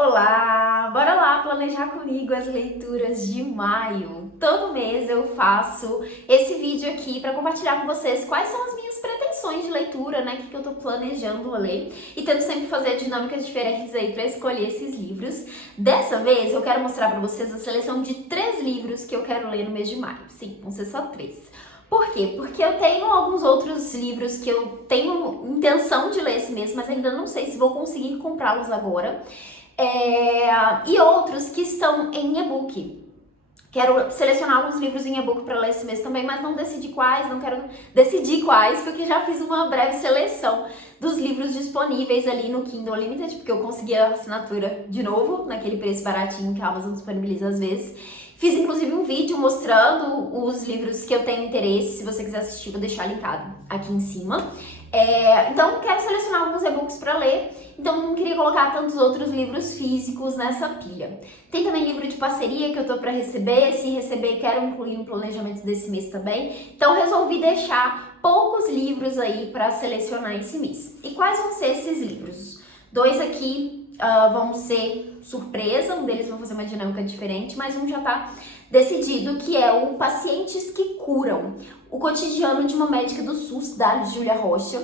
Olá! Bora lá planejar comigo as leituras de maio. Todo mês eu faço esse vídeo aqui para compartilhar com vocês quais são as minhas pretensões de leitura, né? O que eu tô planejando ler e tento sempre fazer dinâmicas diferentes aí para escolher esses livros. Dessa vez eu quero mostrar para vocês a seleção de 3 livros que eu quero ler no mês de maio. Sim, vão ser só 3. Por quê? Porque eu tenho alguns outros livros que eu tenho intenção de ler esse mês, mas ainda não sei se vou conseguir comprá-los agora. E outros que estão em e-book. Quero selecionar alguns livros em e-book para ler esse mês também, mas não decidi quais, não quero decidir quais, porque já fiz uma breve seleção dos livros disponíveis ali no Kindle Unlimited, porque eu consegui a assinatura de novo, naquele preço baratinho que a Amazon disponibiliza às vezes. Fiz inclusive um vídeo mostrando os livros que eu tenho interesse, se você quiser assistir, vou deixar linkado aqui em cima. Então, quero selecionar alguns e-books para ler, então não queria colocar tantos outros livros físicos nessa pilha. Tem também livro de parceria que eu tô para receber, se receber quero incluir no planejamento desse mês também, então resolvi deixar poucos livros aí para selecionar esse mês. E quais vão ser esses livros? 2 aqui vão ser surpresa, um deles vai fazer uma dinâmica diferente, mas um já tá decidido, que é o Pacientes que Curam, o cotidiano de uma médica do SUS, da Júlia Rocha.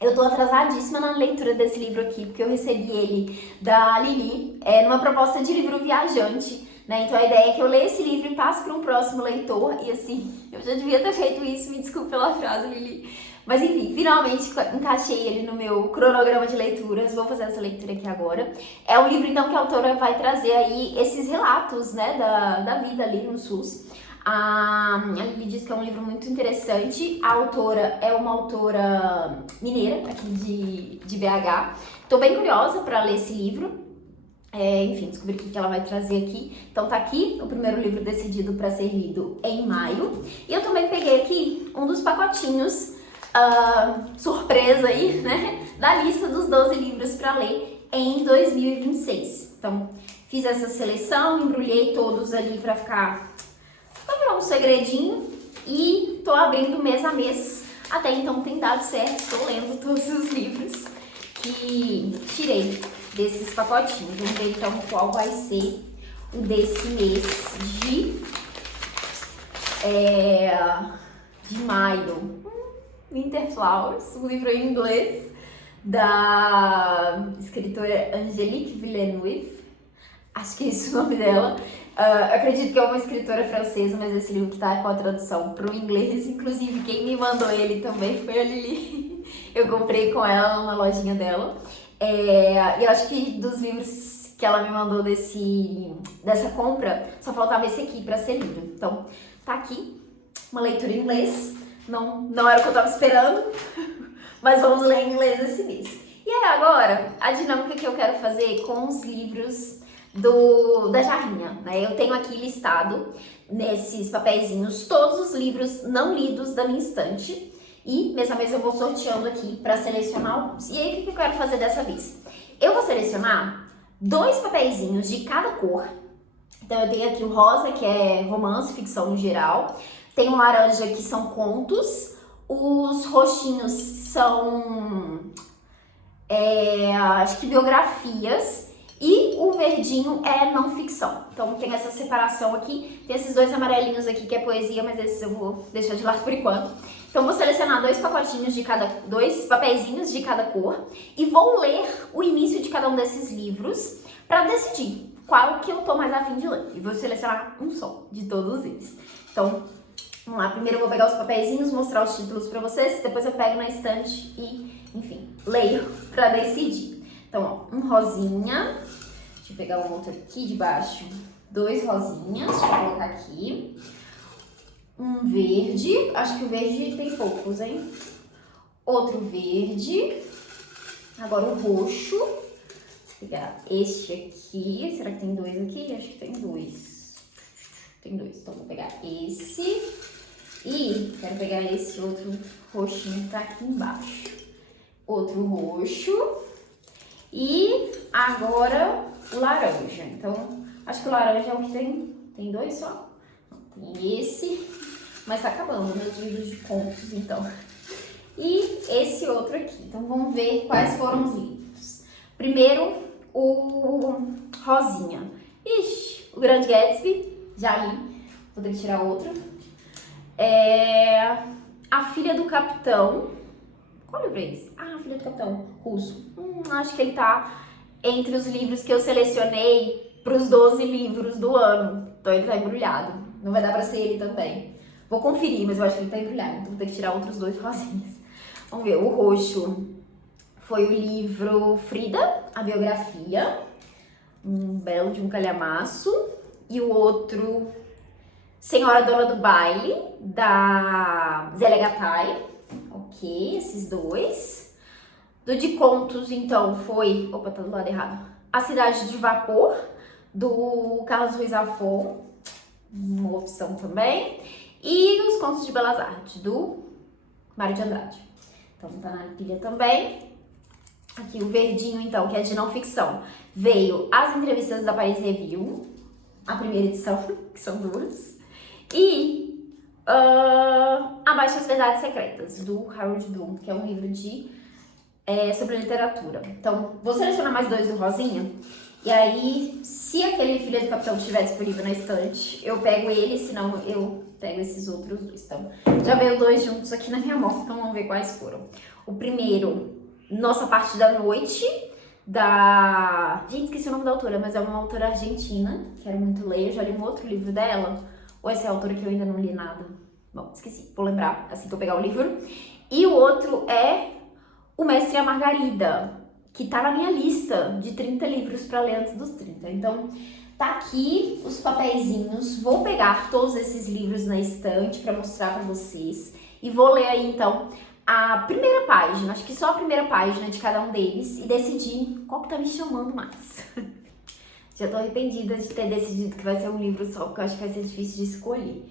Eu tô atrasadíssima na leitura desse livro aqui, porque eu recebi ele da Lili, numa proposta de livro viajante, né? Então a ideia é que eu leia esse livro e passe para um próximo leitor, e assim, eu já devia ter feito isso, me desculpe pela frase, Lili. Mas enfim, finalmente encaixei ele no meu cronograma de leituras, vou fazer essa leitura aqui agora. É um livro, então, que a autora vai trazer aí esses relatos, né, da vida ali no SUS. A Lili diz que é um livro muito interessante. A autora é uma autora mineira, aqui de BH. Tô bem curiosa para ler esse livro. Enfim, descobri o que ela vai trazer aqui. Então tá aqui o primeiro livro decidido para ser lido em maio. E eu também peguei aqui um dos pacotinhos surpresa aí, né, da lista dos 12 livros para ler em 2026. Então, fiz essa seleção, embrulhei todos ali para virar um segredinho e tô abrindo mês a mês. Até então tem dado certo, estou lendo todos os livros que tirei desses pacotinhos. Vamos ver então qual vai ser o desse mês de maio. Winter Flowers, um livro em inglês da escritora Angélique Villeneuve, acho que é esse o nome dela. Acredito que é uma escritora francesa, mas esse livro tá com a tradução para o inglês, inclusive quem me mandou ele também foi a Lili. Eu comprei com ela na lojinha dela. E eu acho que dos livros que ela me mandou dessa compra, só faltava esse aqui para ser lido. Então, tá aqui, uma leitura em inglês. Não era o que eu tava esperando, mas vamos ler em inglês esse mês. E aí agora, a dinâmica que eu quero fazer com os livros da jarrinha, né? Eu tenho aqui listado nesses papeizinhos todos os livros não lidos da minha estante e mês a mês eu vou sorteando aqui para selecionar alguns. E aí o que eu quero fazer dessa vez? Eu vou selecionar 2 papeizinhos de cada cor. Então eu tenho aqui o rosa, que é romance, ficção no geral. Tem o laranja, que são contos. Os roxinhos são, acho que biografias. E o verdinho é não ficção. Então tem essa separação aqui. Tem esses 2 amarelinhos aqui, que é poesia, mas esses eu vou deixar de lado por enquanto. Então vou selecionar 2 pacotinhos de cada, 2 papeizinhos de cada cor. E vou ler o início de cada um desses livros para decidir qual que eu tô mais afim de ler. E vou selecionar um só de todos eles. Então, vamos lá, primeiro eu vou pegar os papeizinhos, mostrar os títulos pra vocês, depois eu pego na estante e, enfim, leio pra decidir. Então, ó, um rosinha, deixa eu pegar um outro aqui de baixo, 2 rosinhas, deixa eu colocar aqui. Um verde, acho que o verde tem poucos, hein? Outro verde, agora o roxo, vou pegar este aqui, será que tem 2 aqui? Acho que tem 2. Tem 2, então vou pegar esse. E quero pegar esse outro roxinho que tá aqui embaixo. Outro roxo. E agora o laranja. Então, acho que o laranja é o que tem. Tem 2 só? Não, tem esse. Mas tá acabando meus livros de contos, então. E esse outro aqui. Então, vamos ver quais foram os livros. Primeiro, o rosinha. Ixi, O Grande Gatsby, já li. Vou ter que tirar outro. A Filha do Capitão. Qual livro é esse? Ah, A Filha do Capitão, russo. Acho que ele tá entre os livros que eu selecionei pros 12 livros do ano. Então ele tá embrulhado. Não vai dar pra ser ele também. Vou conferir, mas eu acho que ele tá embrulhado. Então vou ter que tirar outros 2 rosinhas. Vamos ver, o roxo foi o livro Frida, a biografia. Um belo de um calhamaço. E o outro, Senhora Dona do Baile, da Zélia Gattai. Ok, esses 2. Do de contos, então, foi... Opa, tá do lado errado. A Cidade de Vapor, do Carlos Ruiz Zafón. Uma opção também. E os Contos de Belas Artes, do Mário de Andrade. Então tá na pilha também. Aqui o verdinho, então, que é de não ficção. Veio As Entrevistas da Paris Review, a primeira edição, que são 2. E Abaixo as Verdades Secretas, do Harold Bloom, que é um livro sobre literatura. Então, vou selecionar mais 2 do rosinha. E aí, se aquele Filha do Capitão estiver disponível na estante, eu pego ele, senão eu pego esses outros 2. Então, já veio 2 juntos aqui na minha mão, então vamos ver quais foram. O primeiro, Nossa Parte da Noite, da... Gente, esqueci o nome da autora, mas é uma autora argentina, quero muito ler, eu já li um outro livro dela, ou essa é a autora que eu ainda não li nada? Bom, esqueci, vou lembrar assim que eu pegar o livro. E o outro é O Mestre e a Margarida, que tá na minha lista de 30 livros para ler antes dos 30. Então, tá aqui os papeizinhos. Vou pegar todos esses livros na estante para mostrar para vocês. E vou ler aí, então, a primeira página, acho que só a primeira página de cada um deles, e decidir qual que tá me chamando mais. Já tô arrependida de ter decidido que vai ser um livro só, porque eu acho que vai ser difícil de escolher.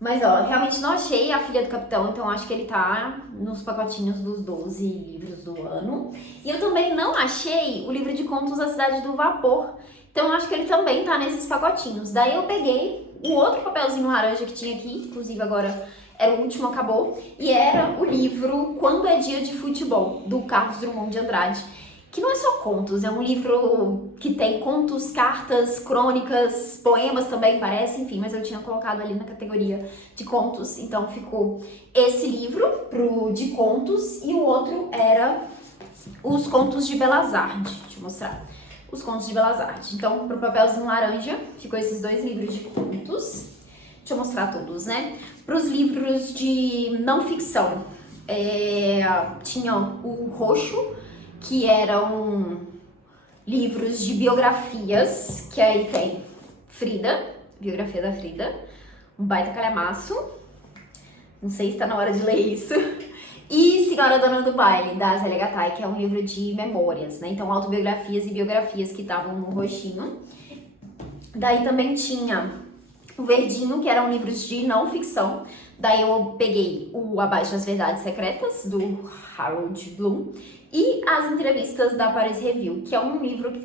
Mas, ó, realmente não achei A Filha do Capitão, então acho que ele tá nos pacotinhos dos 12 livros do ano. E eu também não achei o livro de contos A Cidade do Vapor, então acho que ele também tá nesses pacotinhos. Daí eu peguei o outro papelzinho laranja que tinha aqui, inclusive agora era o último, acabou, e era o livro Quando é Dia de Futebol, do Carlos Drummond de Andrade. Que não é só contos, é um livro que tem contos, cartas, crônicas, poemas também parece, enfim, mas eu tinha colocado ali na categoria de contos, então ficou esse livro pro de contos e o outro era Os Contos de Belas Artes, deixa eu mostrar, Os Contos de Belas Artes. Então, pro papelzinho laranja, ficou esses 2 livros de contos, deixa eu mostrar todos, né? Pros livros de não ficção, tinha o roxo, que eram livros de biografias, que aí tem Frida, biografia da Frida, um baita calhamaço, não sei se tá na hora de ler isso, e Senhora Dona do Baile, da Zélia Gattai, que é um livro de memórias, né, então autobiografias e biografias que estavam no roxinho. Daí também tinha o verdinho, que eram livros de não ficção. Daí eu peguei o Abaixo as Verdades Secretas, do Harold Bloom, e As Entrevistas da Paris Review, que é um livro que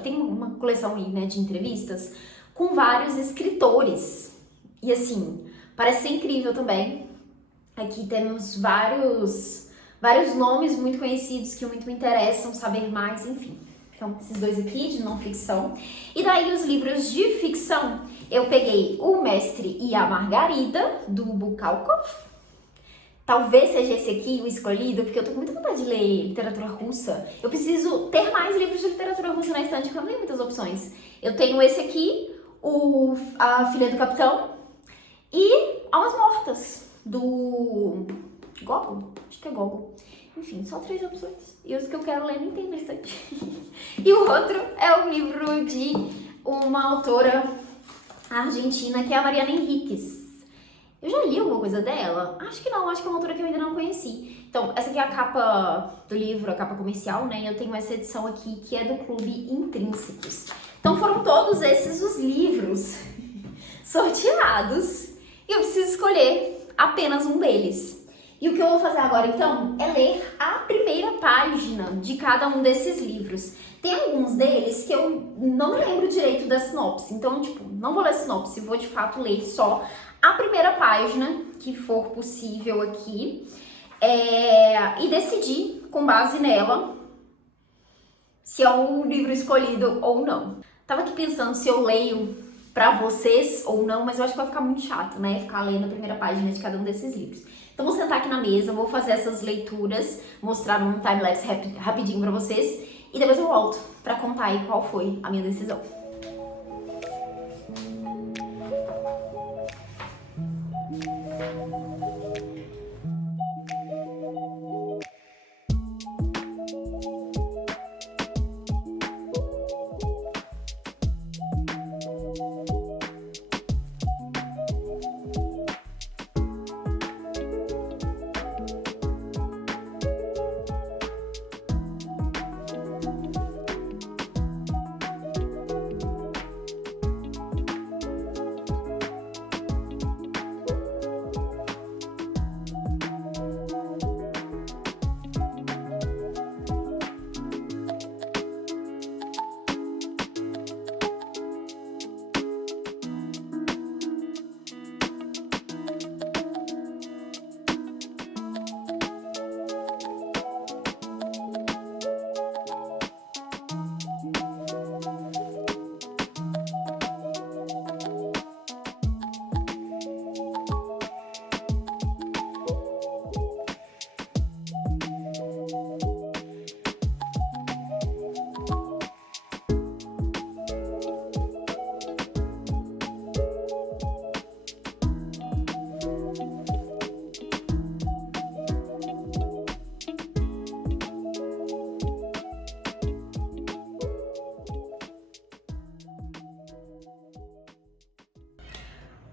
tem uma coleção aí, né, de entrevistas com vários escritores. E assim, parece ser incrível também. Aqui temos vários nomes muito conhecidos que muito me interessam saber mais, enfim. Então, esses 2 aqui de não ficção. E daí os livros de ficção, eu peguei O Mestre e a Margarida, do Bulgakov. Talvez seja esse aqui o escolhido, porque eu tô com muita vontade de ler literatura russa. Eu preciso ter mais livros de literatura russa na estante, porque eu não tenho muitas opções. Eu tenho esse aqui, A Filha do Capitão, e Almas Mortas, do Gogol, acho que é Gogol. Enfim, só 3 opções. E os que eu quero ler nem tem na estante. E o outro é um livro de uma autora argentina, que é a Mariana Enríquez. Eu já li alguma coisa dela? Acho que não, acho que é uma autora que eu ainda não conheci. Então, essa aqui é a capa do livro, a capa comercial, né? E eu tenho essa edição aqui, que é do Clube Intrínsecos. Então, foram todos esses os livros sorteados. E eu preciso escolher apenas um deles. E o que eu vou fazer agora, então, é ler a primeira página de cada um desses livros. Tem alguns deles que eu não lembro direito da sinopse. Então, tipo, não vou ler a sinopse, vou de fato ler só a primeira página que for possível aqui. E decidir, com base nela, se é o livro escolhido ou não. Tava aqui pensando se eu leio pra vocês ou não, mas eu acho que vai ficar muito chato, né? Ficar lendo a primeira página de cada um desses livros. Então vou sentar aqui na mesa, vou fazer essas leituras, mostrar num time-lapse rapidinho pra vocês e depois eu volto pra contar aí qual foi a minha decisão.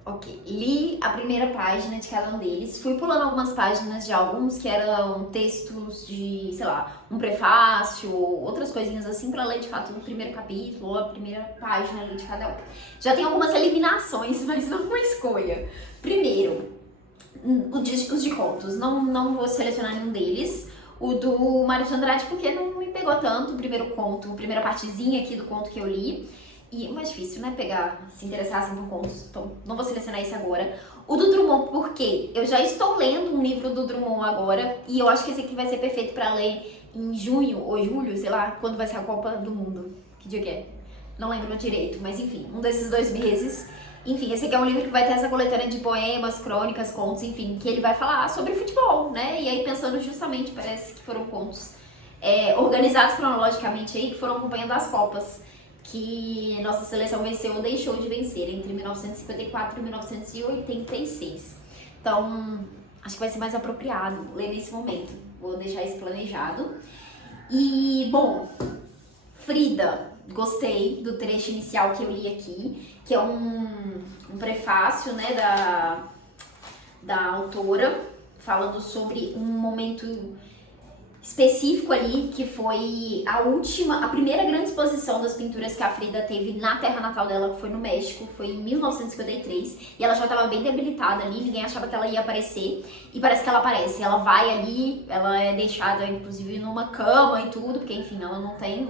Ok, li a primeira página de cada um deles, fui pulando algumas páginas de alguns que eram textos de, sei lá, um prefácio, outras coisinhas assim pra ler de fato o primeiro capítulo ou a primeira página ali de cada um. Já tem algumas eliminações, mas não uma escolha. Primeiro, os de contos, não vou selecionar nenhum deles. O do Mário de Andrade porque não me pegou tanto, o primeiro conto, a primeira partezinha aqui do conto que eu li. E mais difícil, né, se interessar assim por contos, então não vou selecionar esse agora. O do Drummond, porque eu já estou lendo um livro do Drummond agora, e eu acho que esse aqui vai ser perfeito pra ler em junho ou julho, sei lá, quando vai ser a Copa do Mundo. Que dia que é? Não lembro direito, mas enfim, um desses 2 meses. Enfim, esse aqui é um livro que vai ter essa coletânea de poemas, crônicas, contos, enfim, que ele vai falar sobre futebol, né? E aí pensando justamente, parece que foram contos organizados cronologicamente aí, que foram acompanhando as Copas que nossa seleção venceu ou deixou de vencer entre 1954 e 1986. Então, acho que vai ser mais apropriado ler nesse momento. Vou deixar isso planejado. E, bom, Frida, gostei do trecho inicial que eu li aqui, que é um prefácio, né, da autora, falando sobre um momento específico ali, que foi a primeira grande exposição das pinturas que a Frida teve na terra natal dela, que foi no México, foi em 1953, e ela já estava bem debilitada ali, ninguém achava que ela ia aparecer, e parece que ela aparece, ela vai ali, ela é deixada inclusive numa cama e tudo, porque enfim, ela não tem,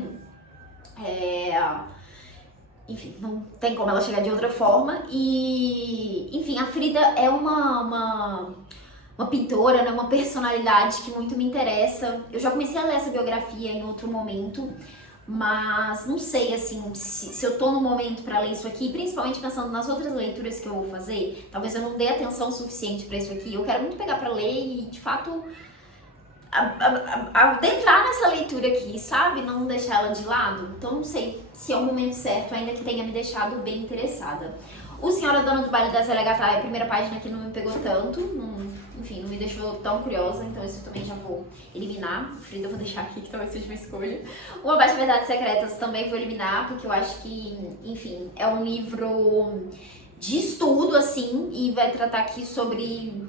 enfim, não tem como ela chegar de outra forma, e enfim, a Frida é uma pintora, né, uma personalidade que muito me interessa. Eu já comecei a ler essa biografia em outro momento, mas não sei, assim, se eu tô no momento pra ler isso aqui, principalmente pensando nas outras leituras que eu vou fazer, talvez eu não dê atenção suficiente pra isso aqui. Eu quero muito pegar pra ler e, de fato, adentrar nessa leitura aqui, sabe? Não deixar ela de lado. Então não sei se é o momento certo, ainda que tenha me deixado bem interessada. O Senhora Dona do Baile da Zélia Gattai, a primeira página que não me pegou tanto, enfim, não me deixou tão curiosa, então isso eu também já vou eliminar. Frida eu vou deixar aqui, que talvez seja uma escolha. O Abaixo de Verdades Secretas também vou eliminar, porque eu acho que, enfim, é um livro de estudo, assim, e vai tratar aqui sobre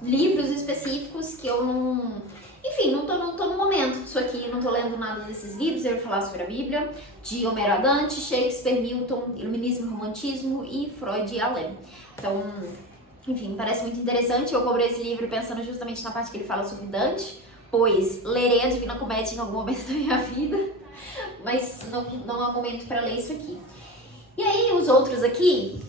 livros específicos que eu não... Enfim, não tô no momento disso aqui, não tô lendo nada desses livros. Eu vou falar sobre a Bíblia, de Homero a Dante, Shakespeare, Milton, Iluminismo e Romantismo e Freud e Allen. Então, enfim, me parece muito interessante. Eu comprei esse livro pensando justamente na parte que ele fala sobre Dante, pois lerei a Divina Comédia em algum momento da minha vida, mas não é o momento para ler isso aqui. E aí, os outros aqui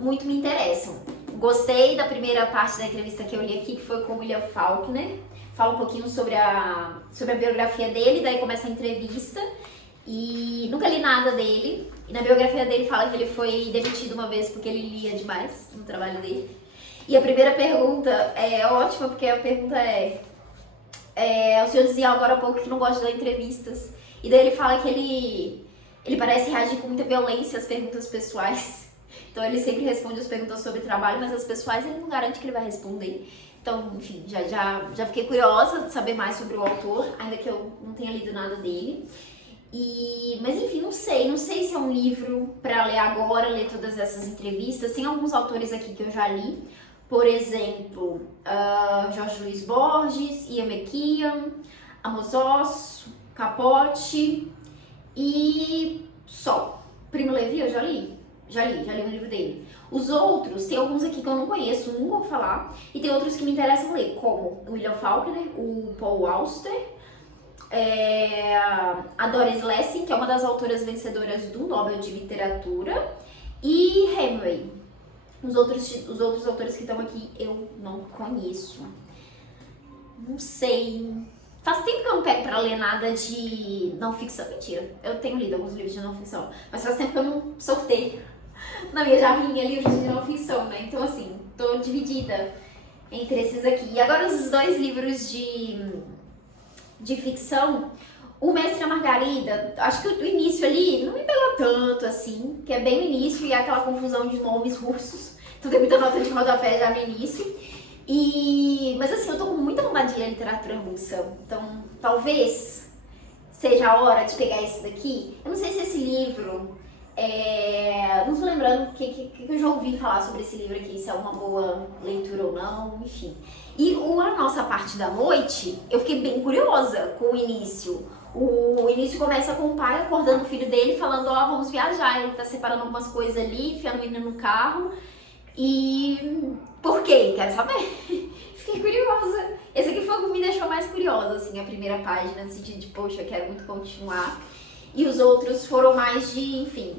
muito me interessam. Gostei da primeira parte da entrevista que eu li aqui, que foi com o William Faulkner. Fala um pouquinho sobre a biografia dele, daí começa a entrevista. E nunca li nada dele. E na biografia dele fala que ele foi demitido uma vez porque ele lia demais no trabalho dele. E a primeira pergunta é ótima, porque a pergunta o senhor dizia agora há pouco que não gosta de dar entrevistas. E daí ele fala que ele parece reagir com muita violência às perguntas pessoais. Então ele sempre responde as perguntas sobre trabalho, mas as pessoais ele não garante que ele vai responder. Então, enfim, já fiquei curiosa de saber mais sobre o autor, ainda que eu não tenha lido nada dele. Mas enfim, não sei se é um livro para ler agora, ler todas essas entrevistas. Tem alguns autores aqui que eu já li, por exemplo, Jorge Luiz Borges, Ian McKeon, Amos Oz, Capote e só. Primo Levi eu já li um livro dele. Os outros, tem alguns aqui que eu não conheço, nunca vou falar, e tem outros que me interessam ler, como o William Faulkner, o Paul Auster, a Doris Lessing, que é uma das autoras vencedoras do Nobel de Literatura, e Hemingway. Os outros autores que estão aqui eu não conheço. Não sei. Faz tempo que eu não pego pra ler nada de não ficção. Mentira, eu tenho lido alguns livros de não ficção, mas faz tempo que eu não sorteio na minha jarrinha livros de não ficção, né? Então assim, tô dividida entre esses aqui. E agora os dois livros de ficção, O Mestre e a Margarida, acho que o início ali não me pegou tanto assim, que é bem no início e é aquela confusão de nomes russos, então tem muita nota de rodapé já no início. Mas assim, eu tô com muita vontade de ler literatura russa, então talvez seja a hora de pegar esse daqui. Eu não sei se esse livro, não tô lembrando o que eu já ouvi falar sobre esse livro aqui, se é uma boa leitura ou não, enfim. E a nossa parte da noite, eu fiquei bem curiosa com o início. O início começa com o pai acordando o filho dele, falando, vamos viajar. Ele tá separando algumas coisas ali, enfiando o menino no carro. E por quê? Quero saber. Fiquei curiosa. Esse aqui foi o que me deixou mais curiosa, assim, a primeira página, no sentido de, poxa, eu quero muito continuar. E os outros foram mais de, enfim,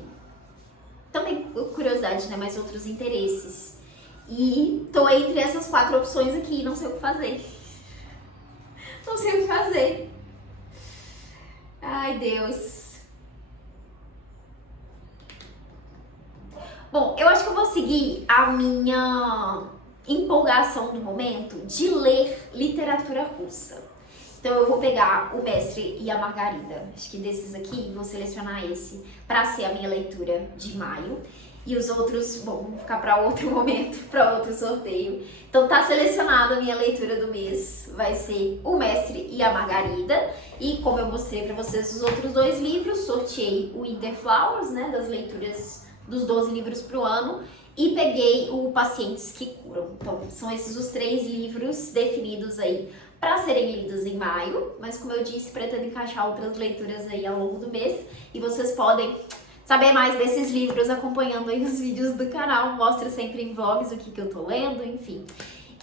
também curiosidade, né, mais outros interesses. E tô entre essas 4 opções aqui, não sei o que fazer. Não sei o que fazer. Ai, Deus. Bom, eu acho que eu vou seguir a minha empolgação do momento de ler literatura russa. Então eu vou pegar O Mestre e a Margarida. Acho que desses aqui, vou selecionar esse para ser a minha leitura de maio. E os outros, bom, vão ficar para outro momento, para outro sorteio. Então tá selecionada a minha leitura do mês, vai ser O Mestre e a Margarida. E como eu mostrei para vocês os outros 2 livros, sorteei o Winter Flowers, né, das leituras dos 12 livros pro ano. E peguei o Pacientes que Curam. Então são esses os 3 livros definidos aí para serem lidos em maio. Mas como eu disse, pretendo encaixar outras leituras aí ao longo do mês. E vocês podem saber mais desses livros acompanhando aí os vídeos do canal. Mostro sempre em vlogs o que eu tô lendo, enfim.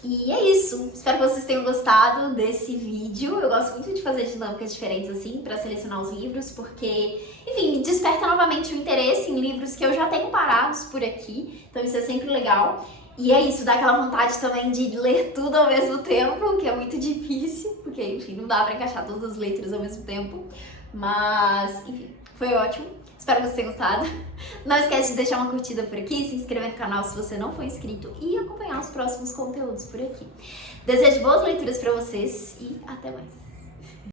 E é isso. Espero que vocês tenham gostado desse vídeo. Eu gosto muito de fazer dinâmicas diferentes assim, pra selecionar os livros, porque, enfim, desperta novamente o interesse em livros que eu já tenho parados por aqui. Então isso é sempre legal. E é isso, dá aquela vontade também de ler tudo ao mesmo tempo, que é muito difícil, porque, enfim, não dá pra encaixar todas as leituras ao mesmo tempo. Mas, enfim, foi ótimo. Espero que vocês tenham gostado. Não esquece de deixar uma curtida por aqui, se inscrever no canal se você não for inscrito e acompanhar os próximos conteúdos por aqui. Desejo boas leituras pra vocês e até mais.